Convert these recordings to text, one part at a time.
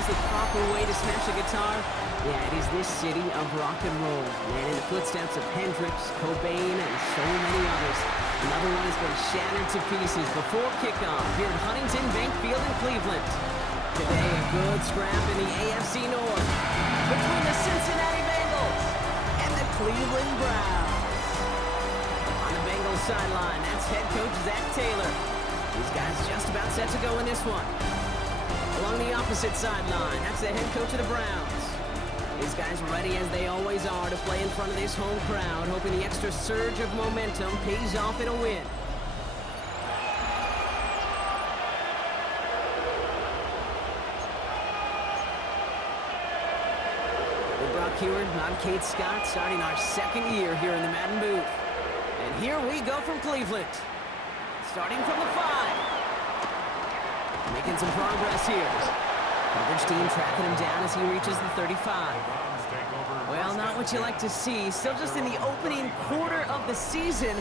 knows the proper way to smash a guitar? Yeah, it is this city of rock and roll. And in the footsteps of Hendrix, Cobain, and so many others. Another one has been shattered to pieces before kickoff here at Huntington Bank Field in Cleveland. Today, a good scrap in the AFC North between the Cincinnati Bengals and the Cleveland Browns. On the Bengals sideline, that's head coach Zach Taylor. These guys just about set to go in this one. Along the opposite sideline, that's the head coach of the Browns. These guys ready as they always are to play in front of this home crowd, hoping the extra surge of momentum pays off in a win. With Brock Heward, I'm Kate Scott, starting our second year here in the Madden booth. And here we go from Cleveland. Starting from the 5. Making some progress here. Coverage team tracking him down as he reaches the 35. Well, not what you like to see. Still just in the opening quarter of the season.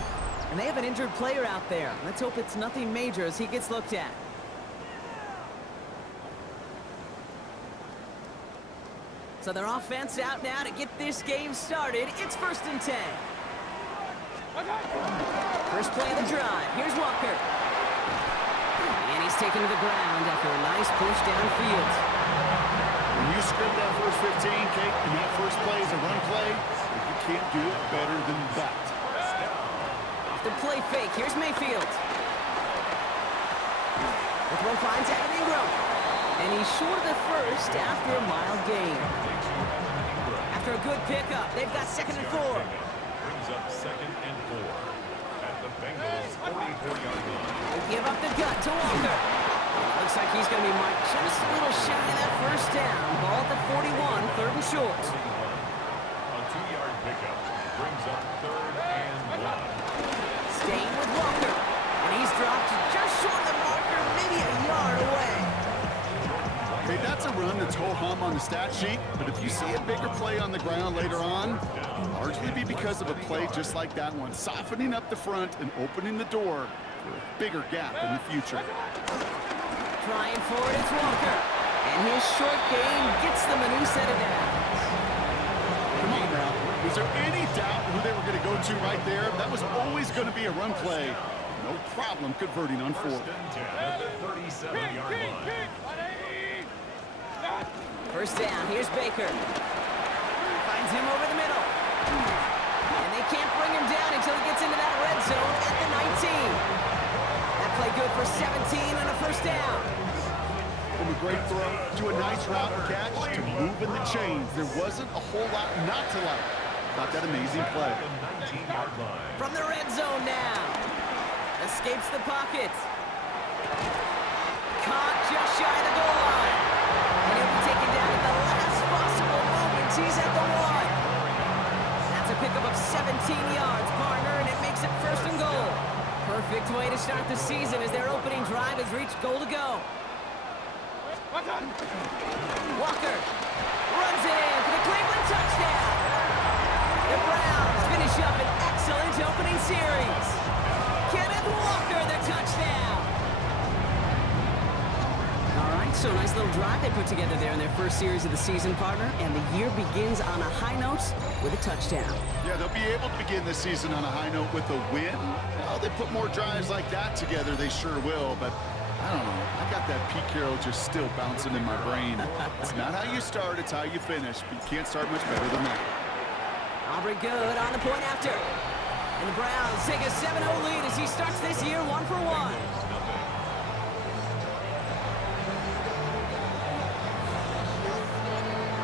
And they have an injured player out there. Let's hope it's nothing major as he gets looked at. So their offense out now to get this game started. It's 1st and 10. First play of the drive. Here's Walker. And he's taken to the ground after a nice push downfield. When you script that first 15, Kate, and that first play is a run play, you can't do it better than that. Off the play fake. Here's Mayfield. The throw finds Evan Ingram. And he's short of the first after a mild gain. After a good pickup, they've got 2nd and 4. Brings up 2nd and 4 at the Bengals' 44-yard line. They give up the gut to Walker. Looks like he's going to be marked just a little shy of that first down. Ball at the 41, 3rd and short. A 2-yard pickup brings up 3rd and 1. Staying with Walker. And he's dropped just short of the marker, maybe a yard away. Okay, that's a run that's ho-hum on the stat sheet, but if you see a bigger play on the ground later on, it'll largely be because of a play just like that one, softening up the front and opening the door for a bigger gap in the future. Trying for it, it's Walker. And his short game gets them a new set of downs. Come on now. Was there any doubt who they were going to go to right there? That was always going to be a run play. No problem converting on 4th. 37-yard line. First down, here's Baker. Finds him over the middle. And they can't bring him down until he gets into that red zone at the 19. That play good for 17 and a first down. From a great throw to a nice route catch to moving the chains, there wasn't a whole lot not to like about that amazing play. From the red zone now. Escapes the pocket. Caught just shy of the goal line. And he'll be taken down at the last possible moment. He's at the 1. That's a pickup of 17 yards, partner, and it makes it 1st and goal. Perfect way to start the season as their opening drive has reached goal to go. Walker runs it in for the Cleveland touchdown. The Browns finish up an excellent opening series. Kenneth Walker, the touchdown. All right, so nice little drive they put together there in their first series of the season, partner, and the year begins on a high note with a touchdown. Yeah, they'll be able to begin this season on a high note with a win. Well, they put more drives like that together, they sure will, but I don't know. I got that Pete Carroll just still bouncing in my brain. It's not how you start, it's how you finish, but you can't start much better than that. Aubrey good on the point after. And the Browns take a 7-0 lead as he starts this year 1 for 1.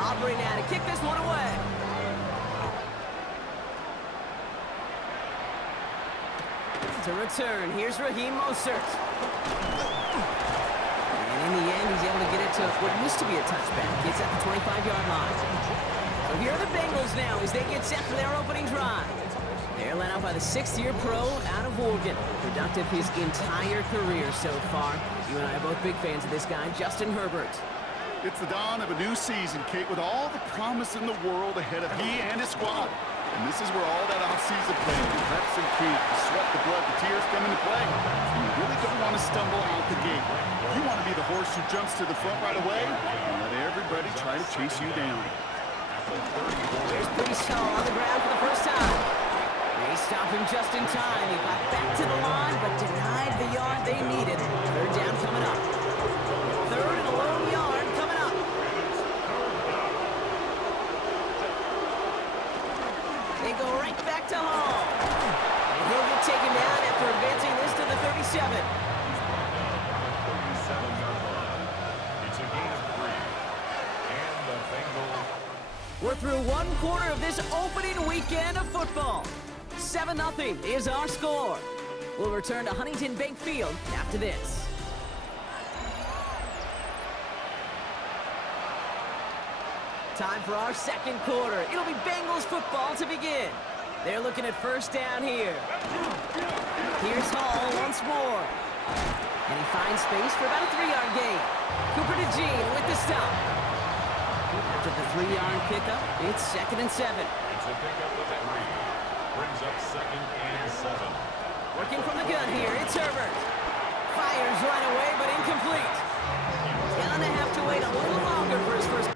Aubrey now to kick this one away. To return, here's Raheem Mostert. And in the end, he's able to get it to what used to be a touchback. It's at the 25-yard line. So here are the Bengals now as they get set for their opening drive. They're led out by the 6th-year pro out of Oregon. Productive his entire career so far. You and I are both big fans of this guy, Justin Herbert. It's the dawn of a new season, Kate, with all the promise in the world ahead of he and his squad. And this is where all that off-season planning, the reps and key, the sweat, the blood, the tears come into play. You really don't want to stumble out the gate. You want to be the horse who jumps to the front right away and let try to chase you down. There's Brees on the ground for the first time. They stop him just in time. He got back to the line, but denied the yard they needed. Third down coming up. Third and a long yard coming up. They go right back to Hall. And he'll get taken down after advancing this to the 37. It's a gain of 3. And the Bengals. We're through one quarter of this opening weekend of football. 7-0 is our score. We'll return to Huntington Bank Field after this. Time for our second quarter. It'll be Bengals football to begin. They're looking at first down here. Here's Hall once more. And he finds space for about a 3-yard gain. Cooper to Jean with the stop. After the 3-yard pickup, it's 2nd and 7. It's a pickup of 3. Brings up 2nd and 7. Working from the gun here, it's Herbert. Fires right away, but incomplete. Gonna have to wait a little longer for his first.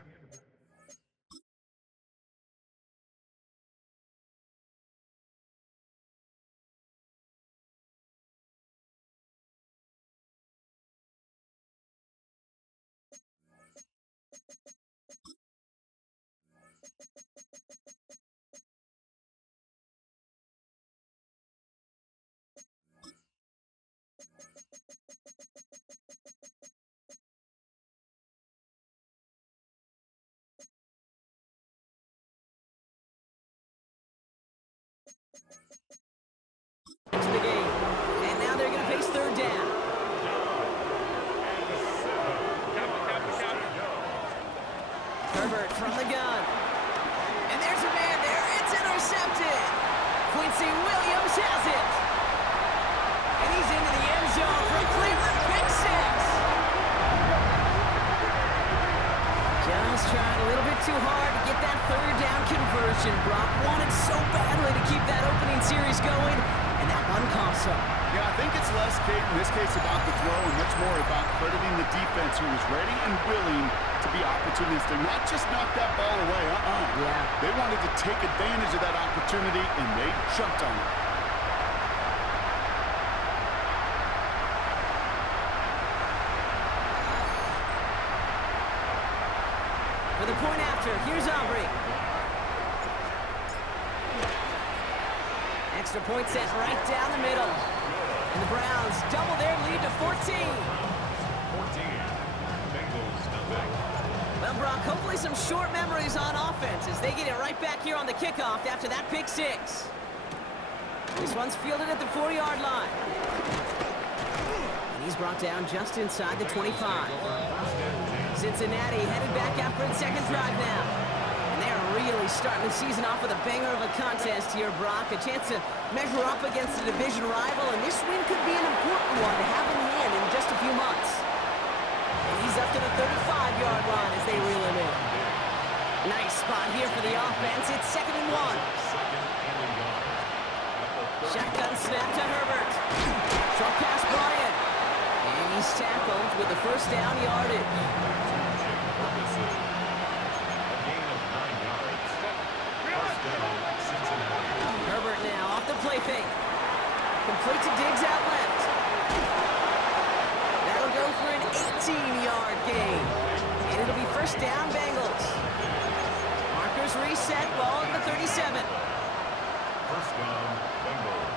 To the game. And now they're going to face third down. Herbert from the gun. And there's a man there. It's intercepted. Quincy Williams has it. And he's into the end zone for Cleveland pick 6. Just tried a little bit too hard to get that third down conversion. Brock wanted so badly to keep that opening series going, and that one cost him. Yeah, I think it's less, Kate, in this case about the throw and much more about crediting the defense who was ready and willing to be opportunistic, not just knock that ball away. Yeah. They wanted to take advantage of that opportunity, and they jumped on it. For the point after, here's Aubrey. Extra point set right down the middle. And the Browns double their lead to 14. 14. Bengals nothing. Well, Brock, hopefully some short memories on offense as they get it right back here on the kickoff after that pick 6. This one's fielded at the 4-yard line. And he's brought down just inside the 25. Cincinnati headed back after its second drive now. And they're really starting the season off with a banger of a contest here, Brock. A chance to measure up against a division rival, and this win could be an important one to have in hand in just a few months. And he's up to the 35-yard line as they reel him in. Nice spot here for the offense. It's 2nd and 1. Shotgun snap to Herbert. Short pass brought in. And he's tackled with the first down yardage. Herbert now off the play fake. Complete to Diggs out left. That'll go for an 18-yard gain. And it'll be first down Bengals. Markers reset, ball at the 37. First down, Bengals.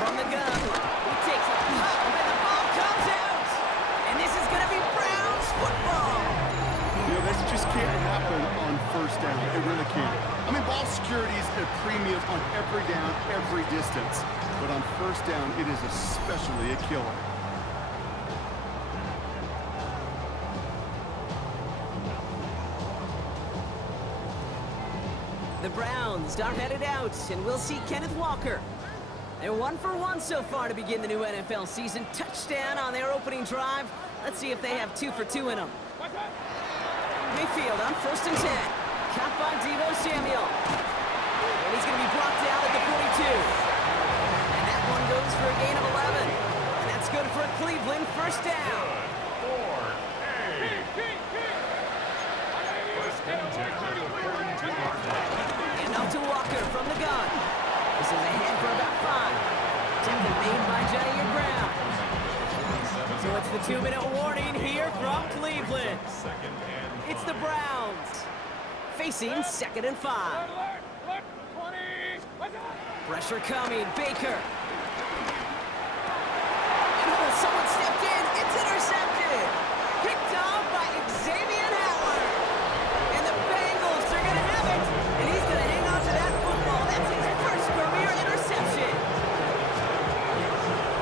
From the gun, he takes a pop, and the ball comes out. And this is going to be Browns football. You know, this just can't happen on first down. It really can't. I mean, ball security is a premium on every down, every distance. But on first down, it is especially a killer. The Browns are headed out, and we'll see Kenneth Walker. They're 1 for 1 so far to begin the new NFL season. Touchdown on their opening drive. Let's see if they have 2 for 2 in them. Mayfield on 1st and 10. Caught by Deebo Samuel. And he's going to be brought down at the 42. And that one goes for a gain of 11. And that's good for a Cleveland first down. a 2-minute warning here from Cleveland. Second and It's the Browns facing 2nd and 5. Pressure coming, Baker. Oh, someone stepped in, it's intercepted. Picked off by Xavier Howard. And the Bengals are going to have it. And he's going to hang on to that football. That's his first career interception.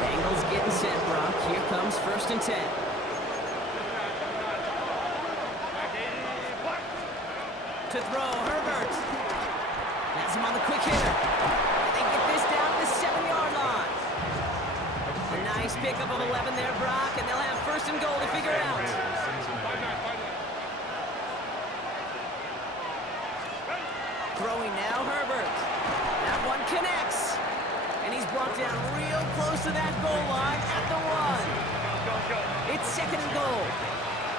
Bengals getting set, Brock. Here comes 1st and 10. To throw, Herbert. Has him on the quick hitter. They get this down to the 7-yard line. A nice pickup of 11 there, Brock, and they'll have 1st and goal to figure it out. Throwing now, Herbert. That one connects. And he's brought down real close to that goal line at the 1. It's 2nd and goal.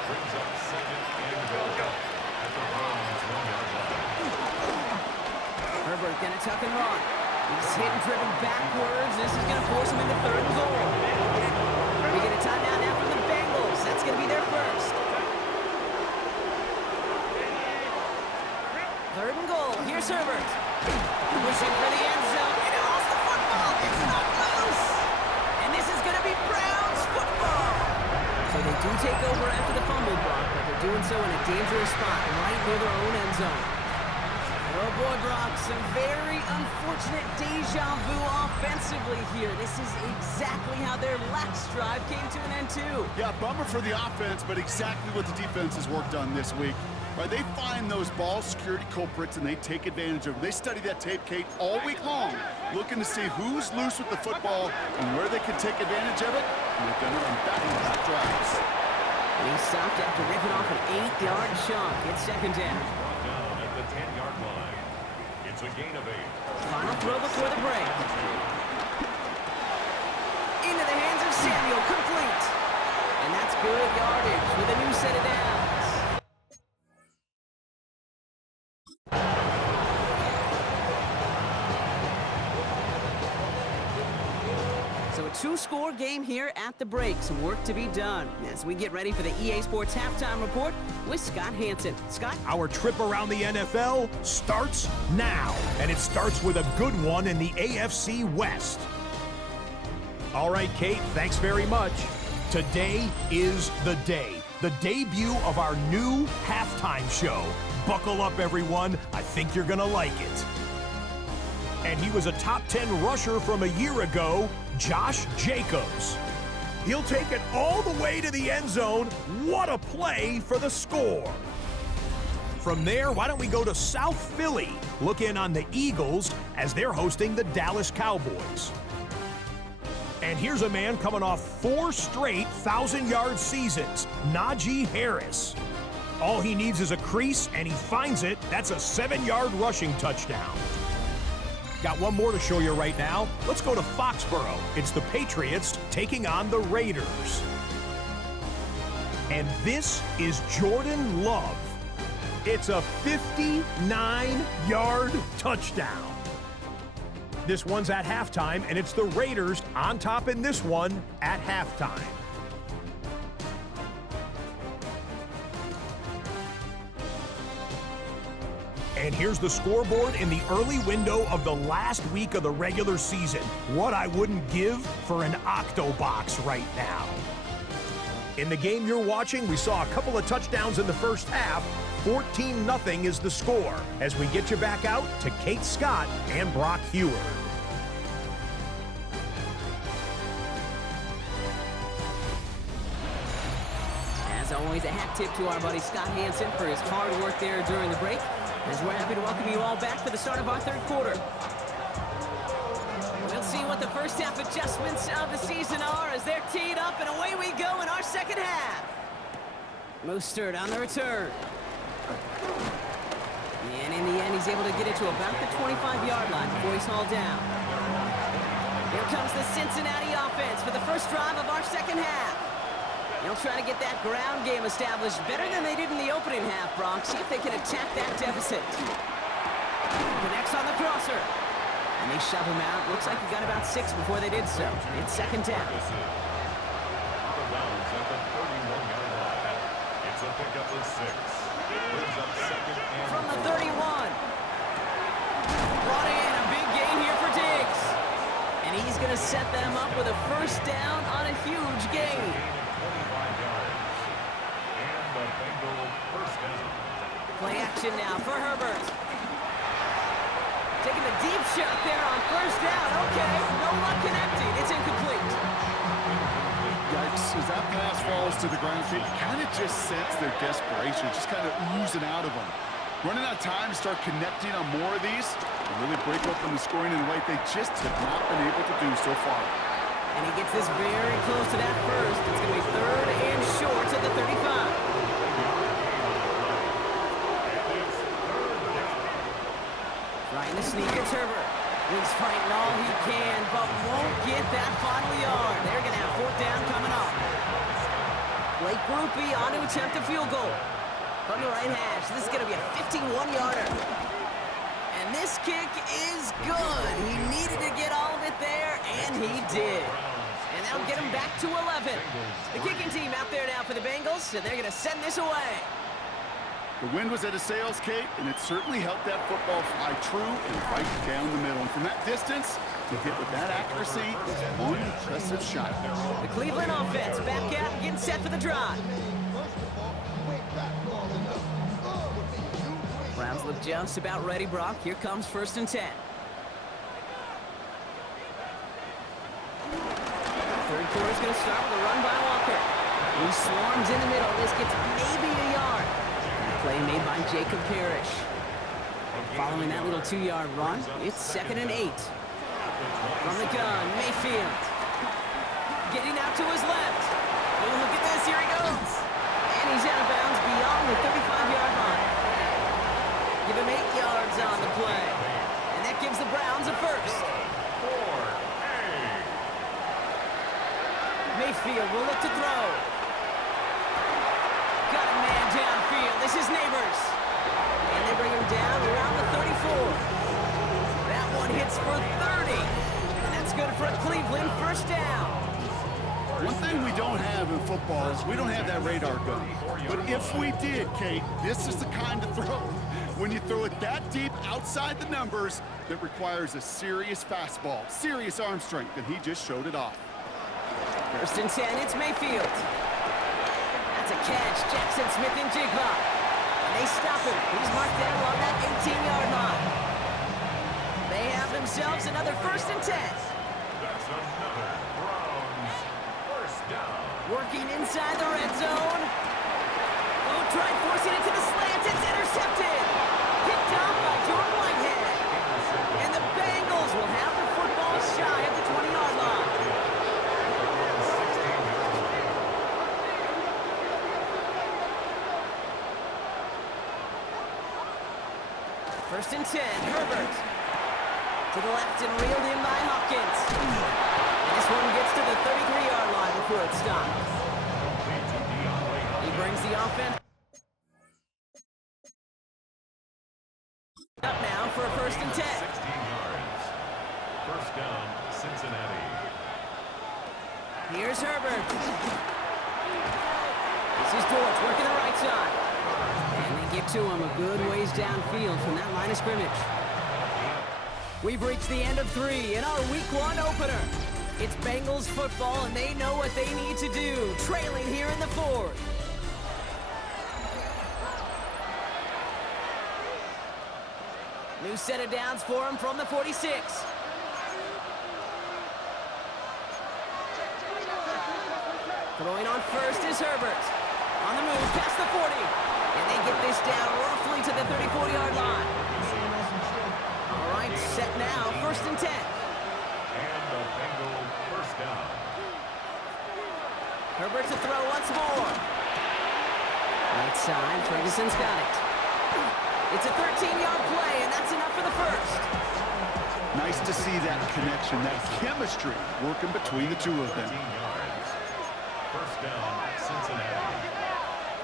brings up second and goal at the Browns 1-yard line. Herbert gonna tuck and run. He's hit and driven backwards. This is gonna force him into 3rd and goal. We get a timeout now from the Bengals. That's gonna be their first. 3rd and goal. Here's Herbert. Pushing for the end zone. And he lost the football. It's not loose. And this is gonna be Browns football. So they do take over after the fumble block, but they're doing so in a dangerous spot right near their own end zone. Oh boy, Brock, some very unfortunate deja vu offensively here. This is exactly how their last drive came to an end too. Yeah, bummer for the offense, but exactly what the defense has worked on this week. Right, they find those ball security culprits and they take advantage of them. They study that tape, Kate, all week long, looking to see who's loose with the football and where they can take advantage of it. And they're going to run back-to-back drives. And he stopped after ripping off an 8-yard chunk. It's 2nd down. Brought down at the 10-yard line. It's a gain of 8. Final throw before the break. Into the hands of Samuel, complete. And that's good yardage with a new set of downs. So a 2-score game here at the break. Some work to be done as we get ready for the EA Sports Halftime Report with Scott Hansen. Scott? Our trip around the NFL starts now, and it starts with a good one in the AFC West. All right, Kate, thanks very much. Today is the day, the debut of our new halftime show. Buckle up, everyone. I think you're going to like it. And he was a top 10 rusher from a year ago, Josh Jacobs. He'll take it all the way to the end zone. What a play for the score. From there, why don't we go to South Philly, look in on the Eagles as they're hosting the Dallas Cowboys. And here's a man coming off 4 straight 1,000-yard seasons, Najee Harris. All he needs is a crease, and he finds it. That's a 7-yard rushing touchdown. Got one more to show you right now. Let's go to Foxborough. It's the Patriots taking on the Raiders. And this is Jordan Love. It's a 59-yard touchdown. This one's at halftime, and it's the Raiders on top in this one at halftime. And here's the scoreboard in the early window of the last week of the regular season. What I wouldn't give for an Octobox right now. In the game you're watching, we saw a couple of touchdowns in the first half. 14-0 is the score as we get you back out to Kate Scott and Brock Heward. As always, a hat tip to our buddy Scott Hansen for his hard work there during the break. As we're happy to welcome you all back for the start of our 3rd quarter. We'll see what the first half adjustments of the season are as they're teed up, and away we go in our 2nd half. Mostert on the return. And in the end, he's able to get it to about the 25-yard line before he's hauled down. Here comes the Cincinnati offense for the first drive of our 2nd half. They'll try to get that ground game established better than they did in the opening half, Brock. See if they can attack that deficit. Connects on the crosser. And they shove him out. Looks like he got about 6 before they did so. It's 2nd down. at the 31-yard line. It's a pickup of 6. Brings up second and From the 4. 31. Brought in a big gain here for Diggs. And he's going to set them up with a first down on a huge gain. 25 yards. And the Bengals first down. Play action now for Herbert. Taking the deep shot there on first down. Okay, no luck connecting. It's incomplete. Yikes, as that pass falls to the ground, you kind of just sense their desperation, just kind of oozing out of them. Running out of time to start connecting on more of these and really break open the scoring in a way they just have not been able to do so far. And he gets this very close to that first. It's going to be third and short at the 35. Trying to sneak it's Herbert. He's fighting all he can, but won't get that final yard. They're going to have fourth down coming up. Blake Groupie on to attempt a field goal. From the right hash, this is going to be a 51-yarder. And this kick is good. He needed to get all of it there, and he did. And that'll get him back to 11. The kicking team out there now for the Bengals, and they're going to send this away. The wind was at a sails, Kate, and it certainly helped that football fly true and right down the middle. And from that distance, to hit with that accuracy is one impressive shot. The Cleveland offense back out and getting set for the drive. Browns look just about ready, Brock. Here comes 1st and 10. Third quarter's going to start with a run by Walker. He swarms in the middle. This gets maybe a yard. Play made by Jacob Parrish. Following that little 2-yard run, it's 2nd and 8. From the gun, Mayfield. Getting out to his left. Oh, look at this, here he goes. And he's out of bounds beyond the 35-yard line. Give him 8 yards on the play. And that gives the Browns a first. Mayfield will look to throw. Got a man downfield. This is Neighbors. And they bring him down around the 34. That one hits for 30. And that's good for a Cleveland first down. One thing we don't have in football is we don't have that radar gun. But if we did, Kate, this is the kind of throw. When you throw it that deep outside the numbers, that requires a serious fastball, serious arm strength, and he just showed it off. 1st and 10, it's Mayfield. That's a catch, Jackson Smith and Jigba. And they stop him. He's marked down along that 18-yard line. They have themselves another 1st and 10. That's another Browns first down. Working inside the red zone. Oh, tried forcing it to the slant. It's intercepted. Picked off by Jordan Whitehead. And the Bengals will have the football shy of the 20-yard line. First and 10, Herbert. To the left and reeled in by Hopkins. And this one gets to the 33-yard line before it stops. He brings the offense up now for a 1st and 10. 16 yards. First down, Cincinnati. Here's Herbert. This is Dortch working the right side. And they get to him a good ways downfield from that line of scrimmage. We've reached the end of 3 in our Week 1 opener. It's Bengals football, and they know what they need to do, trailing here in the 4th. New set of downs for him from the 46. Throwing on first is Herbert. On the move, past the 40. And they get this down roughly to the 34-yard line. All right, set now, 1st and 10. And the Bengals first down. Herbert to throw once more. Right side, Ferguson's got it. It's a 13-yard play, and that's enough for the first. Nice to see that connection, that chemistry working between the two of them. 13 yards. First down, Cincinnati.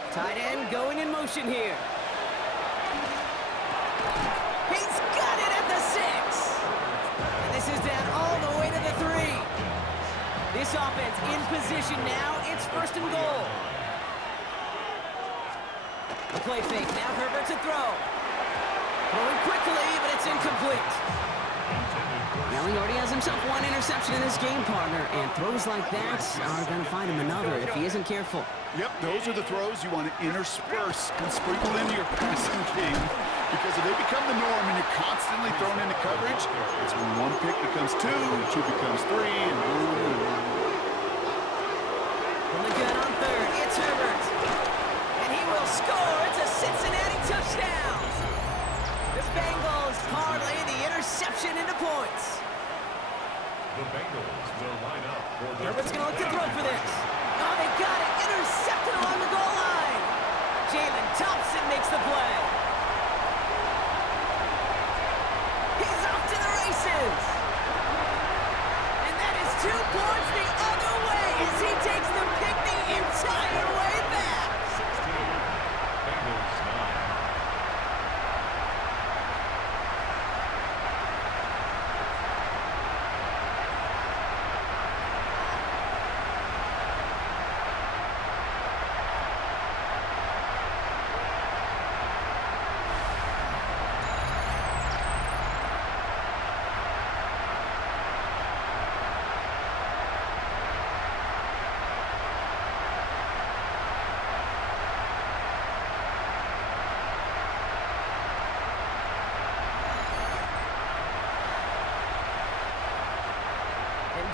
Tight end going in motion here. He's got it at the 6. And this is down all the way to the 3. This offense in position now. It's first and goal. The play fake. Now Herbert to throw. Throwing quickly, but it's incomplete. Now he already has himself one interception in this game, partner, and throws like that are going to find him another if he isn't careful. Yep, those are the throws you want to intersperse and sprinkle into your passing game, because if they become the norm and you're constantly thrown into coverage, it's when one pick becomes two becomes three, and one. From the gun on third, it's Herbert. And he will score. It's a Cincinnati touchdown. The Bengals parlay the interception into points. The Bengals will line up for the... Herbert's going to look to throw for this. Oh, they got it. Intercepted along the goal line. Jalen Thompson makes the play. He's off to the races. And that is 2 points the other way as he takes the pick the entire way back. 16. Bengals 9.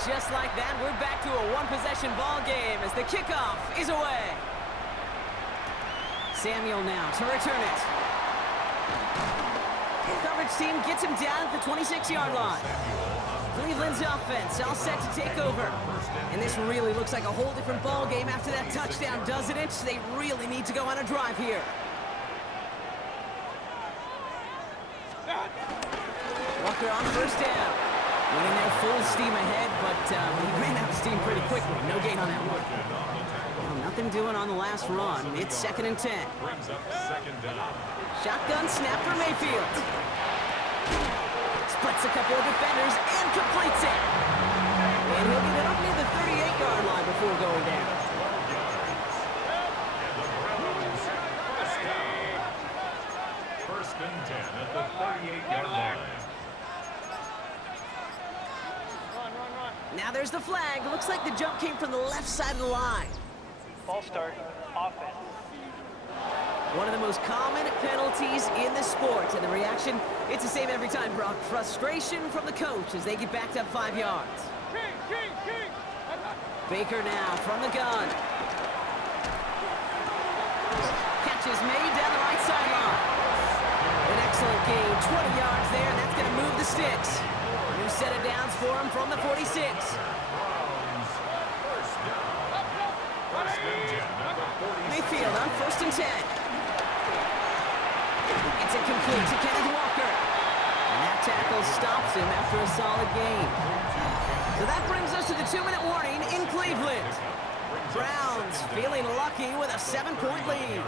Just like that, we're back to a one-possession ball game as the kickoff is away. Samuel now to return it. Coverage team gets him down at the 26-yard line. Cleveland's offense all set to take over. And this really looks like a whole different ball game after that touchdown, doesn't it? They really need to go on a drive here. Walker on first down. Went in there full steam ahead, but he ran out of steam pretty quickly. No gain on that one. Well, nothing doing on the last run. It's 2nd and 10. Brings up 2nd down. Shotgun snap for Mayfield. Splits a couple of defenders and completes it. And he'll get it up near the 38-yard line before going down. 12 yards. And the Browns first down. 1st and 10 at the 38-yard line. Now there's the flag. Looks like the jump came from the left side of the line. False start, offense. One of the most common penalties in the sport. And the reaction, it's the same every time, Brock. Frustration from the coach as they get backed up 5 yards. Baker now from the gun. Catch is made down the right sideline. An excellent gain, 20 yards there, and that's going to move the sticks. New set of downs for him from the 46. Mayfield on 1st and 10. It's incomplete to Kenneth Walker. And that tackle stops him after a solid gain. So that brings us to the 2-minute warning in Cleveland. Browns feeling lucky with a 7-point lead.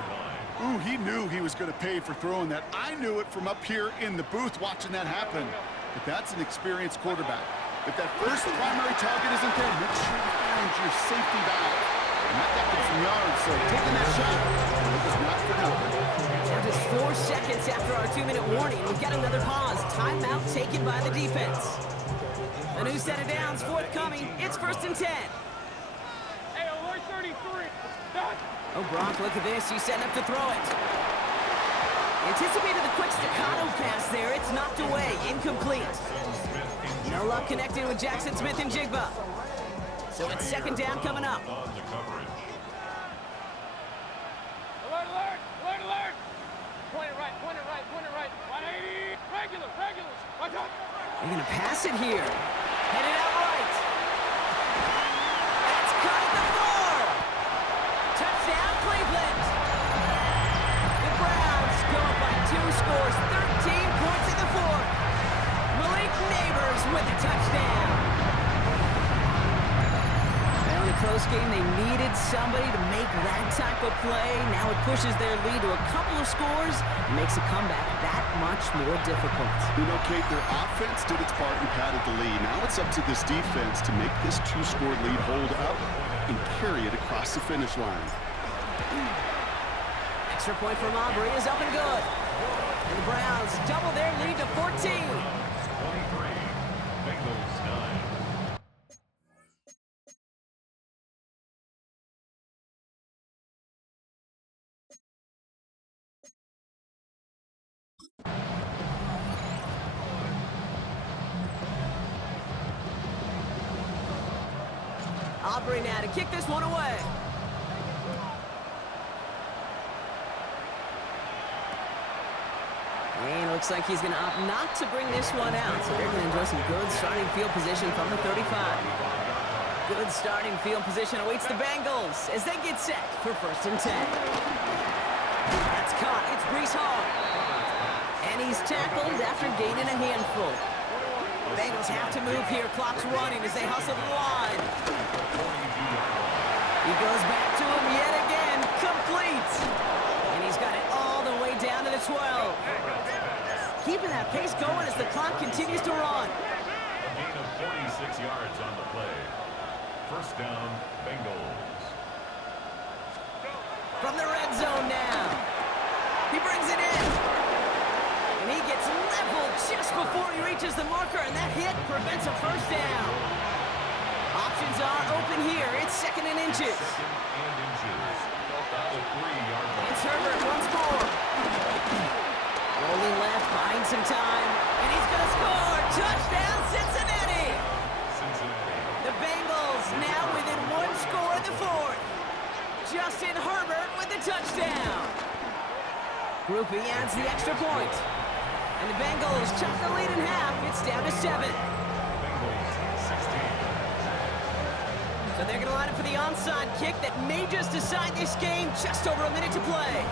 Ooh, he knew he was going to pay for throwing that. I knew it from up here in the booth watching that happen. But that's an experienced quarterback. If that first primary target isn't there, make sure you find your safety valve. And that got some yards, so taking that shot was not for nothing. Now just 4 seconds after our 2-minute warning, we've got another pause. Timeout taken by the defense. A new set of downs forthcoming. It's 1st and 10. Hey, alert 33. Oh, Brock, look at this. He's setting up to throw it. Anticipated the quick staccato pass there. It's knocked away. Incomplete. No luck connecting with Jackson Smith and Jigba. So it's 2nd down coming up. On the coverage. Alert, alert, alert, alert. Point it right, point it right, point it right. 180. Regulars. Watch out. They're going to pass it here. Headed out right. That's caught at the 4. Touchdown, Cleveland. The Browns go up by 2 scores, 13 points in the 4th. Malik Neighbors with a touchdown. They're only close this game, they needed somebody to make that type of play. Now it pushes their lead to a couple of scores and makes a comeback that much more difficult. You know, Kate, their offense did its part and padded the lead. Now it's up to this defense to make this two-score lead hold up and carry it across the finish line. Extra point from Aubrey is up and good. And the Browns double their lead to 14. 23, Bengals 9. Aubrey now to kick this one away. And it looks like he's going to opt not to bring this one out. So they're going to enjoy some good starting field position from the 35. Good starting field position awaits the Bengals as they get set for 1st and 10. That's caught. It's Breece Hall. And he's tackled after gaining a handful. Bengals have to move here. Clock's running as they hustle the line. He goes back to him yet again. Complete. And he's got it all the way down to the 12. Keeping that pace going as the clock continues to run. A gain of 46 yards on the play. 1st down, Bengals. From the red zone now. He brings it in. And he gets leveled just before he reaches the marker, and that hit prevents a 1st down. Options are open here. It's 2nd and inches. 2nd and inches. About the 3-yard line. It's Herbert once more. Rolling left, buying some time. And he's going to score. Touchdown, Cincinnati. The Bengals now within 1 score in the 4th. Justin Herbert with the touchdown. Groupie adds the extra point. And the Bengals chop the lead in half. It's down to 7. Bengals 16. So they're going to line up for the onside kick that may just decide this game. Just over a minute to play.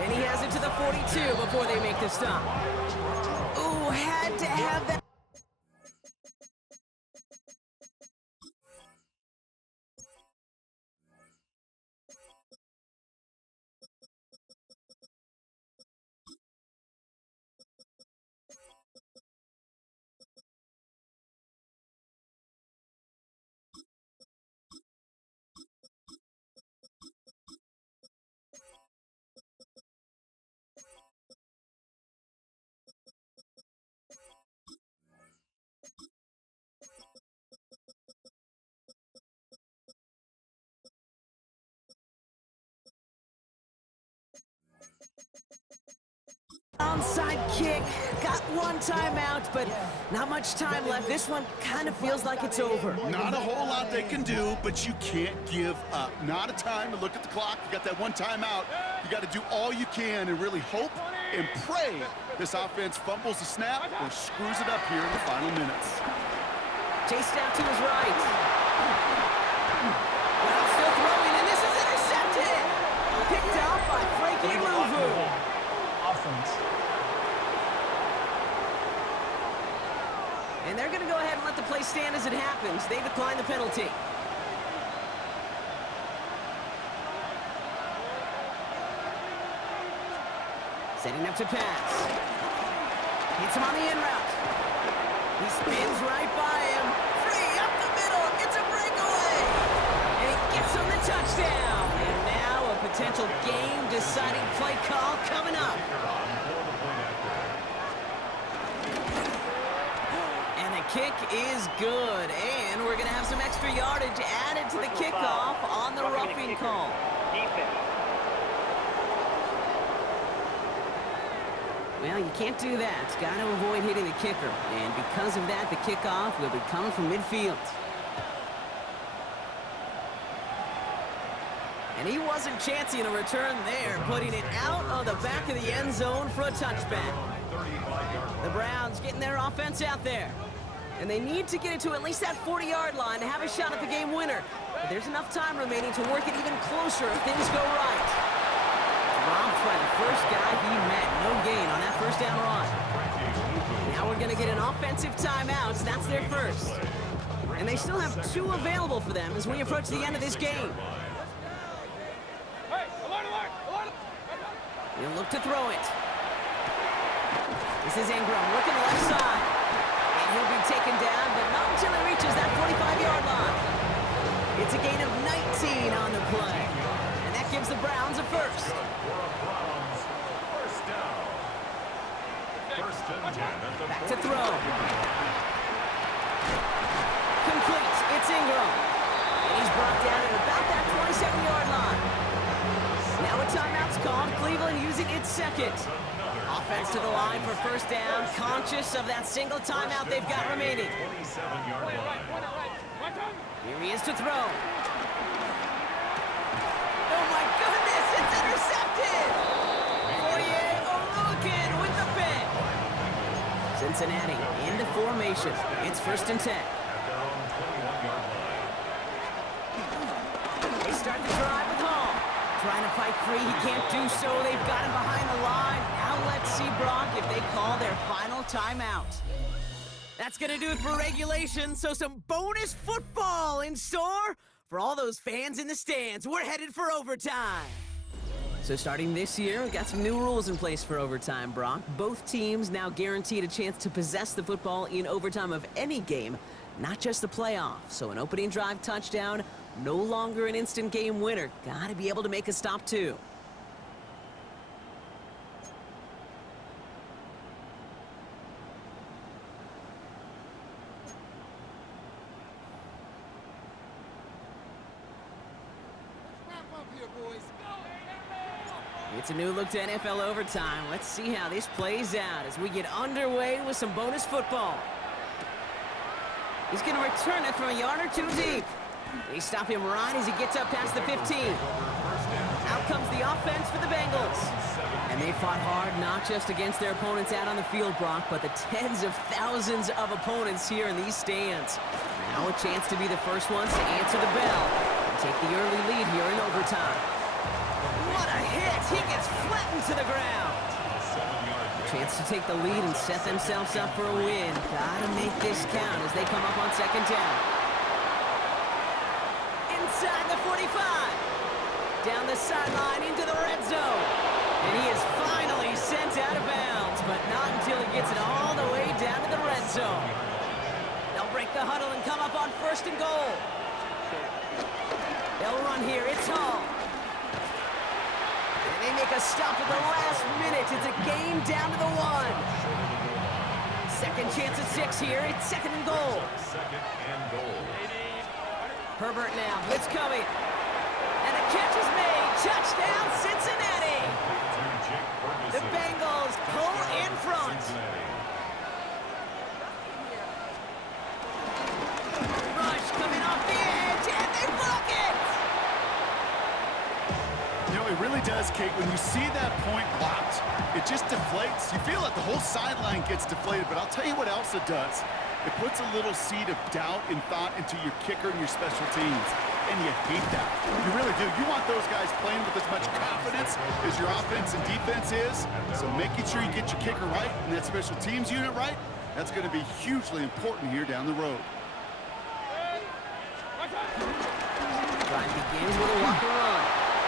And he has it to the 42 before they make the stop. Ooh, had to have that. Onside kick, got 1 timeout, but not much time left. This one kind of feels like it's over. Not a whole lot they can do, but you can't give up. Not a time to look at the clock. You got that 1 timeout. You got to do all you can and really hope and pray this offense fumbles the snap or screws it up here in the final minutes. Chased out to his right. Brown still throwing, and this is intercepted. Picked out by Frankie Louvu. And they're going to go ahead and let the play stand as it happens. They decline the penalty. Setting up to pass. Hits him on the in route. He spins right by him. Free up the middle. It's a breakaway. And he gets him the touchdown. And now a potential game-deciding play call coming up. And the kick is good. And we're going to have some extra yardage added to the kickoff on the roughing call. Well, you can't do that. Got to avoid hitting the kicker. And because of that, the kickoff will be coming from midfield. And he wasn't chancing a return there, putting it out of the back of the end zone for a touchback. The Browns getting their offense out there. And they need to get it to at least that 40-yard line to have a shot at the game winner. But there's enough time remaining to work it even closer if things go right. Robbed by the first guy he met. No gain on that first down run. Now we're going to get an offensive timeout. That's their first. And they still have 2 available for them as we approach the end of this game. Hey, alert, alert, alert! He'll look to throw it. This is Ingram looking left side. And he'll be taken down, but not until he reaches that 45-yard line. It's a gain of 19 on the play. And that gives the Browns a first. First down. First and 10 at the Back to throw. Complete. It's Ingram. And he's brought down at about that 27-yard line. Now a timeout's called. Cleveland using its second. Offense to the line for first down. Conscious of that single timeout they've got remaining. 27-yard Point it right, line. point it right. Right on. Here he is to throw. Oh my goodness, it's intercepted! Fourier Oluokun with the pick. Cincinnati into formation. It's first and 10. At their own 21-yard line. They start the drive with Hall. Trying to fight free, he can't do so. They've got him behind the line. Now let's see, Brock, if they call their final timeout. That's going to do it for regulation, so some bonus football in store for all those fans in the stands. We're headed for overtime. So starting this year, we've got some new rules in place for overtime, Brock. Both teams now guaranteed a chance to possess the football in overtime of any game, not just the playoffs. So an opening drive touchdown, no longer an instant game winner. Got to be able to make a stop, too. It's a new look to NFL overtime. Let's see how this plays out as we get underway with some bonus football. He's going to return it from a yard or 2 deep. They stop him right as he gets up past the 15. Out comes the offense for the Bengals. And they fought hard not just against their opponents out on the field, Brock, but the tens of thousands of opponents here in these stands. Now a chance to be the first ones to answer the bell and take the early lead here in overtime. What a hit! He gets flattened to the ground. Chance to take the lead and set themselves up for a win. Gotta make this count as they come up on second down. Inside the 45. Down the sideline into the red zone. And he is finally sent out of bounds, but not until he gets it all the way down to the red zone. They'll break the huddle and come up on first and goal. They'll run here. It's Hall. And they make a stop at the last minute. It's a game down to the 1. Second chance at 6 here. It's second and goal. Second and goal. Herbert now. Blitz coming. And the catch is made. Touchdown, Cincinnati. The Bengals pull in front. Rush coming off the edge, and they block it. You know, it really does, Kate. When you see that point blocked, it just deflates. You feel like the whole sideline gets deflated, but I'll tell you what else it does. It puts a little seed of doubt and thought into your kicker and your special teams. And you hate that. You really do. You want those guys playing with as much confidence as your offense and defense is. So making sure you get your kicker right and that special teams unit right, that's going to be hugely important here down the road. Drive begins with a walk and run.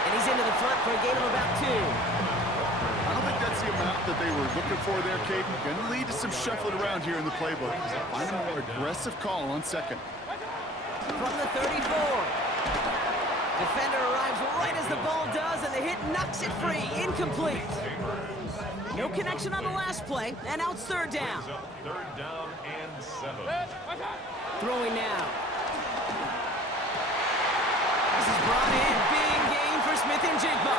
And he's into the front for a gain of about 2. I don't think that's the amount that they were looking for there, Kate. Going to lead to some shuffling around here in the playbook. Find a more aggressive call on second. From the 34. Defender arrives right as the ball does, and the hit knocks it free. Incomplete. No connection on the last play, and now it's third down. Third down and 7. Throwing now. This is brought in. Big gain for Smith and Jigba.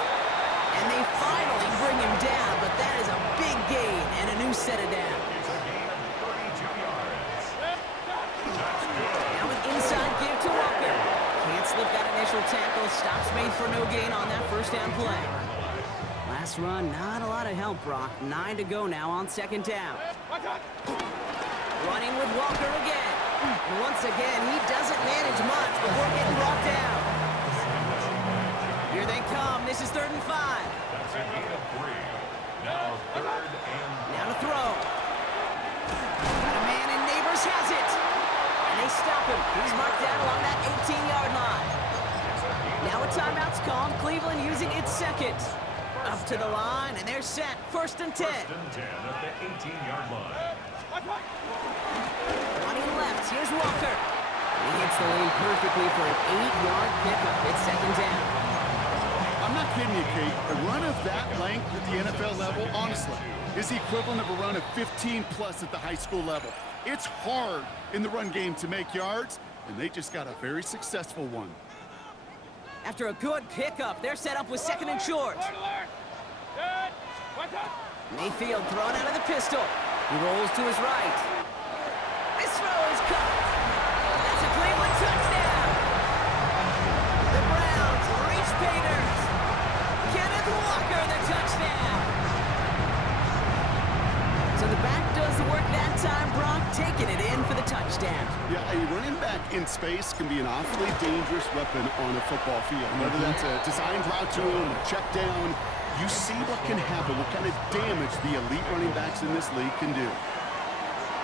And they finally bring him down, but that is a big gain and a new set of downs. It's a gain of 32 yards. Now an inside give to Walker. Can't slip that initial tackle. Stops made for no gain on that first down play. Last run, not a lot of help, Brock. 9 to go now on second down. Running with Walker again. And once again, he doesn't manage much before getting brought down. Here they come. This is 3rd and 5. That's a gain of 3. Now 3rd and Now to throw. Got a man, and Neighbors has it. And they stop him. He's Cleveland using its second. Up to the line, and they're set. 1st and 10. 1st and 10 at the 18-yard line. Running left, here's Walker. He hits the lane perfectly for an 8-yard pickup. It's 2nd down. I'm not kidding you, Kate. A run of that length at the NFL level, honestly, is the equivalent of a run of 15-plus at the high school level. It's hard in the run game to make yards, and they just got a very successful one. After a good pickup, they're set up with 2nd and short. Mayfield thrown out of the pistol. He rolls to his right. This throw is caught. That's a Cleveland touchdown. The Browns reach Painters. Kenneth Walker, the touchdown. So the back does the work that time. Brock taking it in for the touchdown. Yeah, a running back in space can be an awfully dangerous weapon on a football field. Whether that's a designed route to him, a check down, you see what can happen, what kind of damage the elite running backs in this league can do.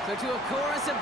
So to a chorus of